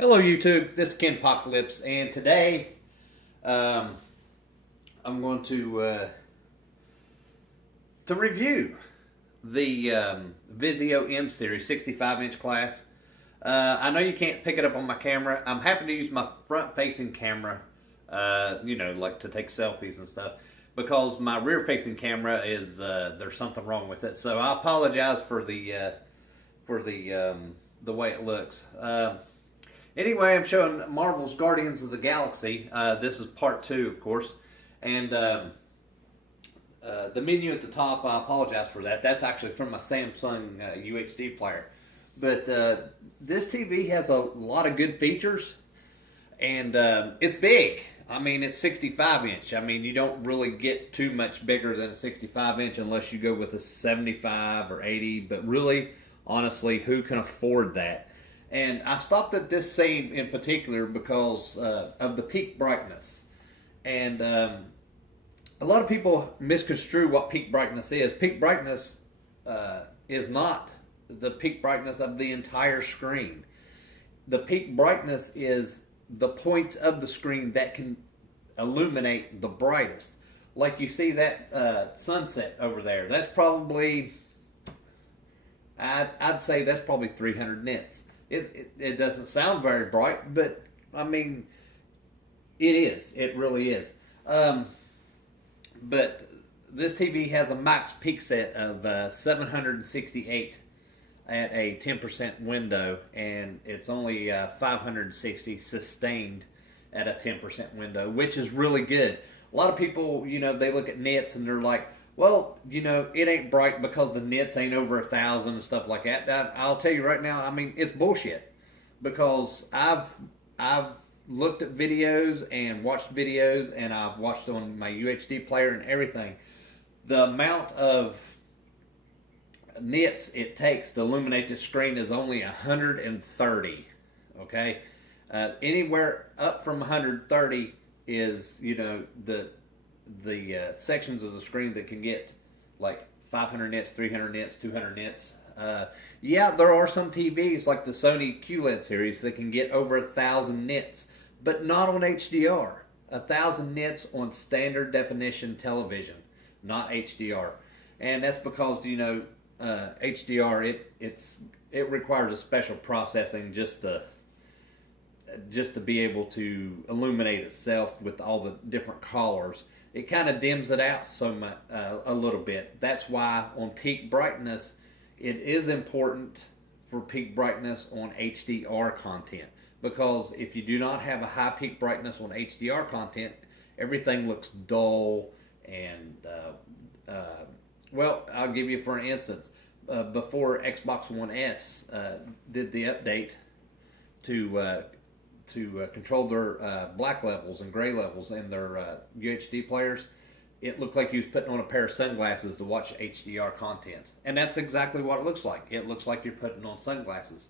Hello YouTube, this is Ken Apocalypse, and today I'm going to review the Vizio M series 65-inch class. I know you can't pick it up on my camera. I'm having to use my front-facing camera, like to take selfies and stuff, because my rear-facing camera is there's something wrong with it. So I apologize for the way it looks. Anyway, I'm showing Marvel's Guardians of the Galaxy. This is part 2, of course. And the menu at the top, I apologize for that. That's actually from my Samsung UHD player. But this TV has a lot of good features. And it's big. I mean, it's 65-inch. I mean, you don't really get too much bigger than a 65-inch unless you go with a 75 or 80. But really, honestly, who can afford that? And I stopped at this scene in particular because of the peak brightness. And a lot of people misconstrue what peak brightness is. Peak brightness is not the peak brightness of the entire screen. The peak brightness is the points of the screen that can illuminate the brightest. Like you see that sunset over there. That's probably, I'd say that's probably 300 nits. It doesn't sound very bright, but I mean, it is. It really is. But this TV has a max peak set of 768 at a 10% window, and it's only 560 sustained at a 10% window, which is really good. A lot of people, they look at nits and they're like, well, it ain't bright because the nits ain't over 1,000 and stuff like that. I'll tell you right now, I mean, it's bullshit. Because I've looked at videos and watched videos, and I've watched on my UHD player and everything. The amount of nits it takes to illuminate the screen is only 130. Okay, anywhere up from 130 is the sections of the screen that can get like 500 nits, 300 nits, 200 nits. Yeah, there are some TVs like the Sony QLED series that can get over 1,000 nits, but not on HDR. 1,000 nits on standard definition television, not HDR. And that's because HDR it requires a special processing just to be able to illuminate itself with all the different colors. It kind of dims it out so much, a little bit. That's why on peak brightness, it is important for peak brightness on HDR content. Because if you do not have a high peak brightness on HDR content, everything looks dull. And, well, I'll give you for an instance. Before Xbox One S did the update to control their black levels and gray levels in their UHD players, it looked like you was putting on a pair of sunglasses to watch HDR content. And that's exactly what it looks like. It looks like you're putting on sunglasses.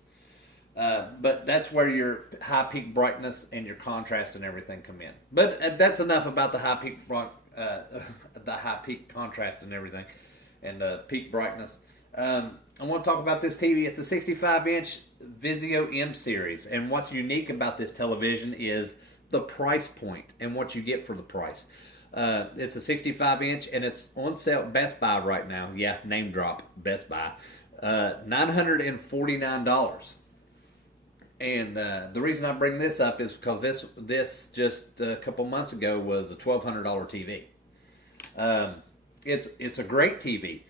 But that's where your high peak brightness and your contrast and everything come in. But that's enough about the high peak contrast and everything, and peak brightness. I want to talk about this TV. It's a 65-inch Vizio M series, and what's unique about this television is the price point and what you get for the price. It's a 65-inch, and it's on sale at Best Buy right now. Yeah, name drop, Best Buy. $949. And the reason I bring this up is because this just a couple months ago was a $1,200 TV. It's a great TV.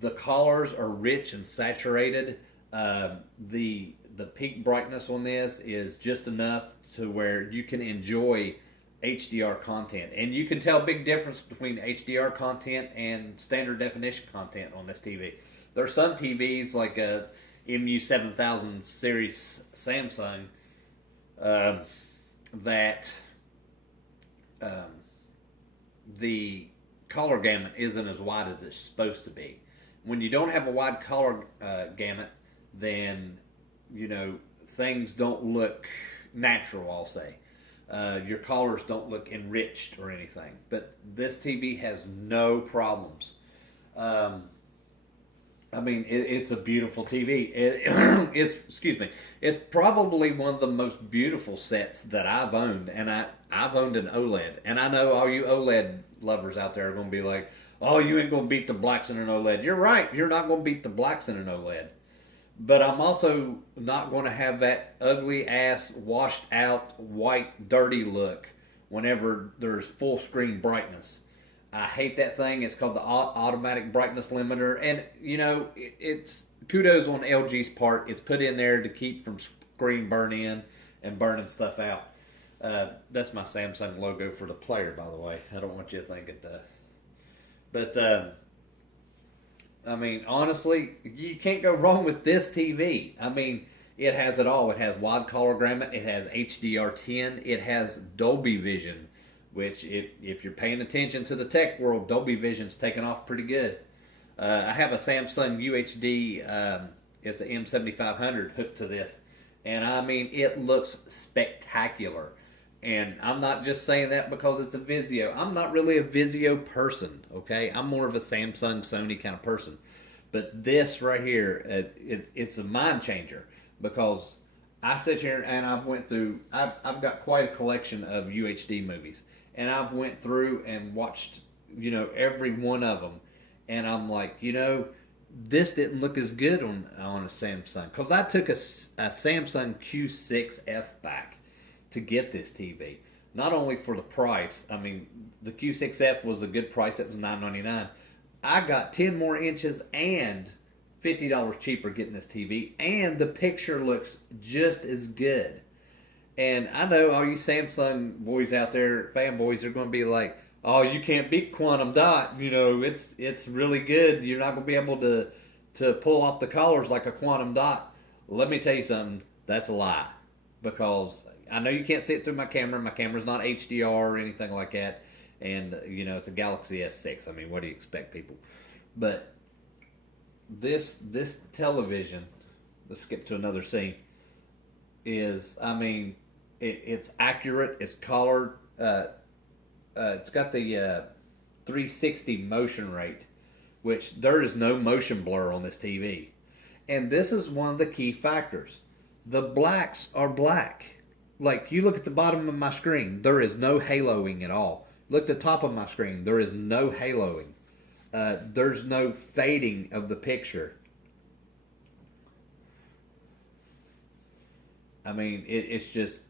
The colors are rich and saturated. The peak brightness on this is just enough to where you can enjoy HDR content, and you can tell a big difference between HDR content and standard definition content on this TV. There are some TVs like a MU7000 series Samsung that the color gamut isn't as wide as it's supposed to be. When you don't have a wide color gamut, then things don't look natural, I'll say. Your colors don't look enriched or anything. But this TV has no problems. I mean, it's a beautiful TV. It's excuse me. It's probably one of the most beautiful sets that I've owned, and I've owned an OLED, and I know all you OLED lovers out there are going to be like, "Oh, you ain't going to beat the blacks in an OLED." You're right. You're not going to beat the blacks in an OLED, but I'm also not going to have that ugly ass, washed out, white, dirty look whenever there's full screen brightness. I hate that thing. It's called the automatic brightness limiter, and it's kudos on LG's part. It's put in there to keep from screen burn in and burning stuff out. That's my Samsung logo for the player, by the way. I don't want you to think it. But I mean, honestly, you can't go wrong with this TV. I mean, it has it all. It has wide color gamut. It has HDR10. It has Dolby Vision, which if you're paying attention to the tech world, Dolby Vision's taken off pretty good. I have a Samsung UHD, it's an M7500 hooked to this, and I mean, it looks spectacular. And I'm not just saying that because it's a Vizio. I'm not really a Vizio person, okay? I'm more of a Samsung, Sony kind of person. But this right here, it's a mind changer, because I sit here and I've got quite a collection of UHD movies. And I've went through and watched, every one of them. And I'm like, this didn't look as good on a Samsung. Because I took a Samsung Q6F back to get this TV. Not only for the price. I mean, the Q6F was a good price. It was $9.99. I got 10 more inches and $50 cheaper getting this TV. And the picture looks just as good. And I know all you Samsung boys out there, fanboys, are going to be like, "Oh, you can't beat Quantum Dot. It's really good. You're not going to be able to pull off the colors like a Quantum Dot." Let me tell you something. That's a lie, because I know you can't see it through my camera. My camera's not HDR or anything like that, and it's a Galaxy S6. I mean, what do you expect, people? But this television. Let's skip to another scene. Is, I mean, it's accurate. It's colored. It's got the 360 motion rate, which there is no motion blur on this TV. And this is one of the key factors. The blacks are black. Like, you look at the bottom of my screen, there is no haloing at all. Look at the top of my screen, there is no haloing. There's no fading of the picture. I mean, it's just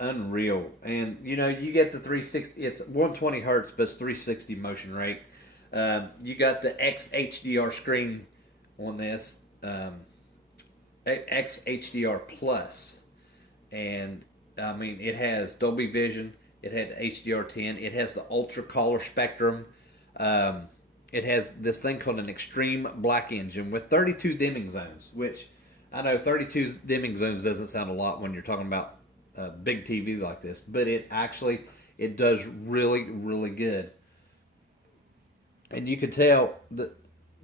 unreal. And you get the 360. It's 120 hertz, but it's 360 motion rate. You got the XHDR screen on this, XHDR plus, and I mean, it has Dolby Vision. It had HDR10. It has the ultra color spectrum. It has this thing called an extreme black engine with 32 dimming zones, which I know 32 dimming zones doesn't sound a lot when you're talking about a big TV like this, but it does really, really good. And you can tell that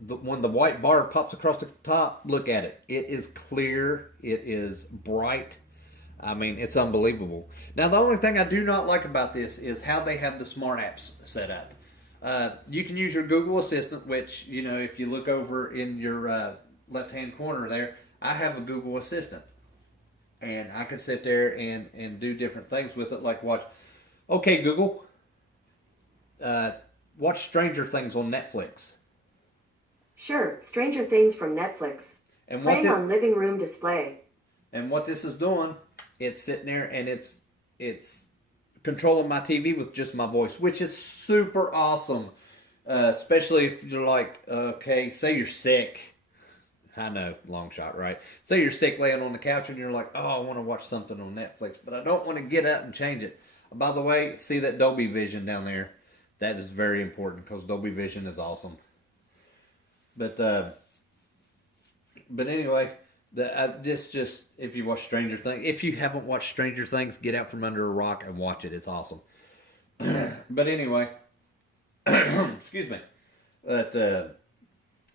when the white bar pops across the top, look at it. It is clear. It is bright. I mean, it's unbelievable. Now, the only thing I do not like about this is how they have the smart apps set up. You can use your Google Assistant, which, if you look over in your left-hand corner there, I have a Google Assistant. And I can sit there and do different things with it, like watch, okay, Google, watch Stranger Things on Netflix. Sure, Stranger Things from Netflix. And playing on living room display. And what this is doing, it's sitting there and it's controlling my TV with just my voice, which is super awesome. Especially if you're like, okay, say you're sick. I know, long shot, right? Say you're sick laying on the couch and you're like, oh, I want to watch something on Netflix, but I don't want to get up and change it. By the way, see that Dolby Vision down there? That is very important because Dolby Vision is awesome. But anyway, just if you watch Stranger Things, if you haven't watched Stranger Things, get out from under a rock and watch it. It's awesome. But anyway, excuse me. But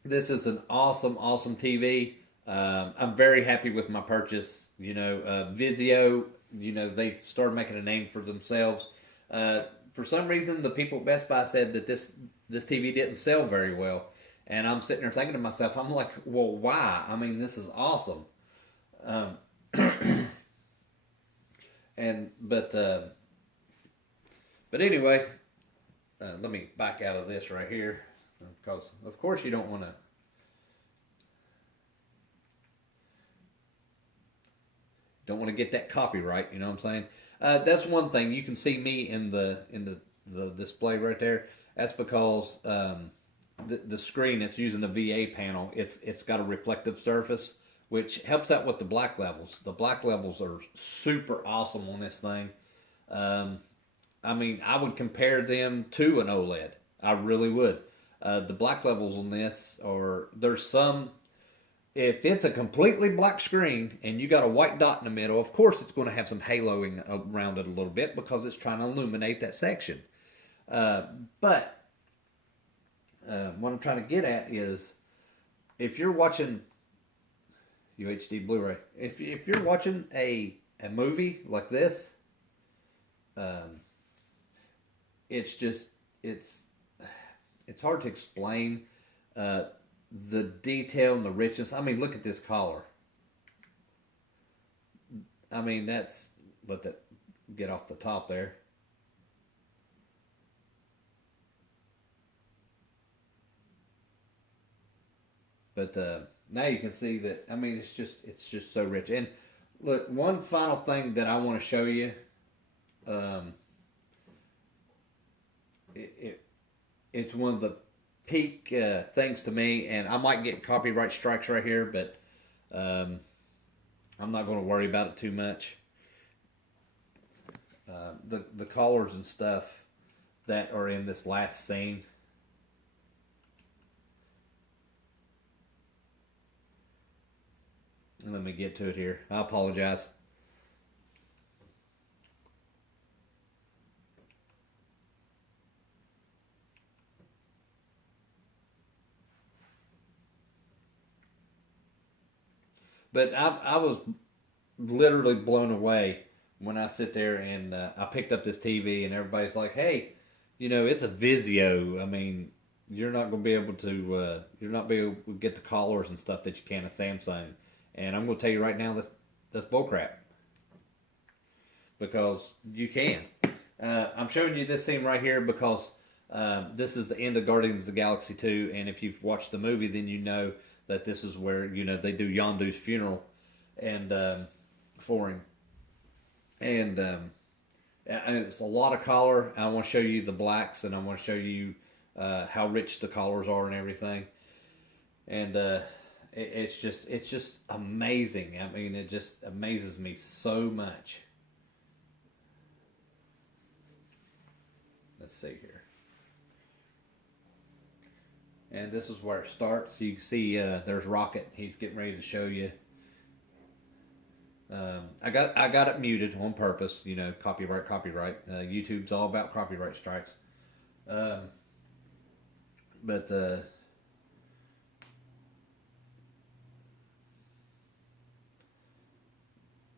this is an awesome, awesome TV. I'm very happy with my purchase. Vizio, they've started making a name for themselves. For some reason, the people at Best Buy said that this TV didn't sell very well. And I'm sitting there thinking to myself, I'm like, well, why? I mean, this is awesome. Um, and but anyway, let me back out of this right here because, of course, you don't want to get that copyright. You know what I'm saying? That's one thing. You can see me in the display right there. That's because the screen it's using the VA panel. It's got a reflective surface, which helps out with the black levels. The black levels are super awesome on this thing. Um, I mean, I would compare them to an OLED. I really would. The black levels on this are there's some. If it's a completely black screen and you got a white dot in the middle, of course it's going to have some haloing around it a little bit because it's trying to illuminate that section. But what I'm trying to get at is if you're watching UHD Blu-ray, if you're watching a movie like this, um, it's just it's hard to explain the detail and the richness. I mean, look at this collar. I mean, let that get off the top there. But now you can see that. I mean, it's just so rich. And look, one final thing that I want to show you. Um, it's one of the peak things to me, and I might get copyright strikes right here, but I'm not going to worry about it too much. The collars and stuff that are in this last scene. And let me get to it here. I apologize. But I was literally blown away when I sit there and I picked up this TV and everybody's like, "Hey, it's a Vizio. I mean, you're not going to be able to you're not be able to get the collars and stuff that you can a Samsung." And I'm going to tell you right now, that's bullcrap because you can. I'm showing you this scene right here because this is the end of Guardians of the Galaxy 2, and if you've watched the movie, then you know that this is where they do Yondu's funeral and for him, and it's a lot of color. I want to show you the blacks, and I want to show you how rich the colors are and everything, and it's just amazing. I mean, it just amazes me so much. Let's see here. And this is where it starts. You can see there's Rocket. He's getting ready to show you. I got it muted on purpose. Copyright. YouTube's all about copyright strikes. But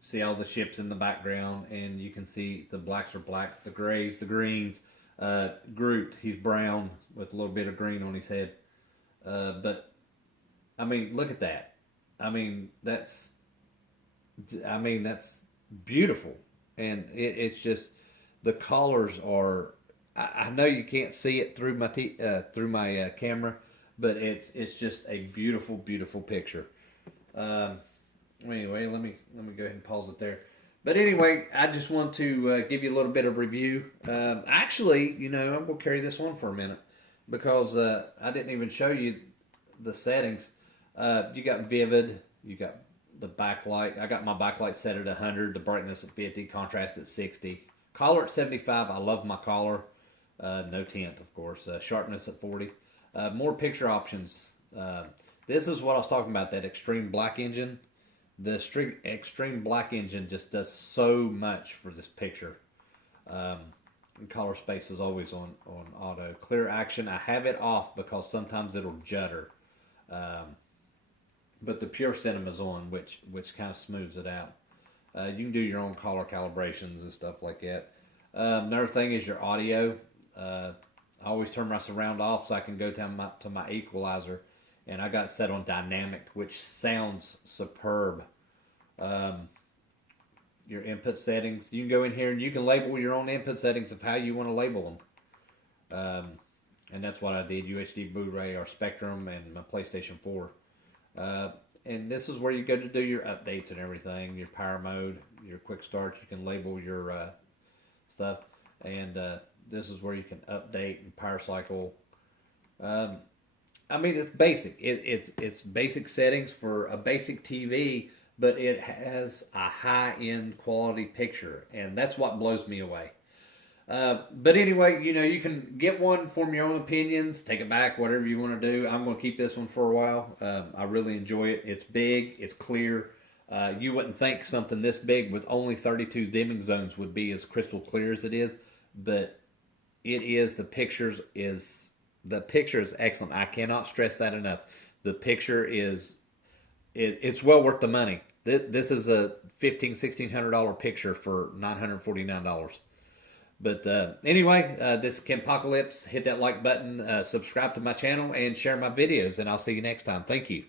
see all the ships in the background, and you can see the blacks are black, the grays, the greens. Groot, he's brown with a little bit of green on his head. But I mean, look at that. I mean, that's beautiful, and it's just the colors are. I know you can't see it through my camera, but it's just a beautiful, beautiful picture. Anyway, let me go ahead and pause it there. But anyway, I just want to give you a little bit of review. Actually, I'm going to carry this on for a minute because I didn't even show you the settings. You got vivid, you got the backlight. I got my backlight set at 100, the brightness at 50, contrast at 60. Color at 75. I love my color. No tint, of course. Sharpness at 40. More picture options. This is what I was talking about, that extreme black engine. The extreme black engine just does so much for this picture. Color space is always on auto. Clear action, I have it off because sometimes it'll judder. But the pure cinema is on, which kind of smooths it out. You can do your own color calibrations and stuff like that. Another thing is your audio. I always turn my surround off so I can go to my equalizer, and I got it set on dynamic, which sounds superb. Your input settings, you can go in here and you can label your own input settings of how you want to label them. And that's what I did: UHD, Blu-ray, or Spectrum, and my PlayStation 4. And this is where you go to do your updates and everything, your power mode, your quick start. You can label your stuff, and this is where you can update and power cycle. I mean, it's basic. It's basic settings for a basic TV, but it has a high-end quality picture, and that's what blows me away. But anyway, you can get one, form your own opinions, take it back, whatever you want to do. I'm going to keep this one for a while. I really enjoy it. It's big, it's clear. You wouldn't think something this big with only 32 dimming zones would be as crystal clear as it is, but it is. The picture is excellent. I cannot stress that enough. The picture is, it's well worth the money. This is a $1,600 picture for $949. But anyway, this is Apocalypse. Hit that like button, subscribe to my channel, and share my videos. And I'll see you next time. Thank you.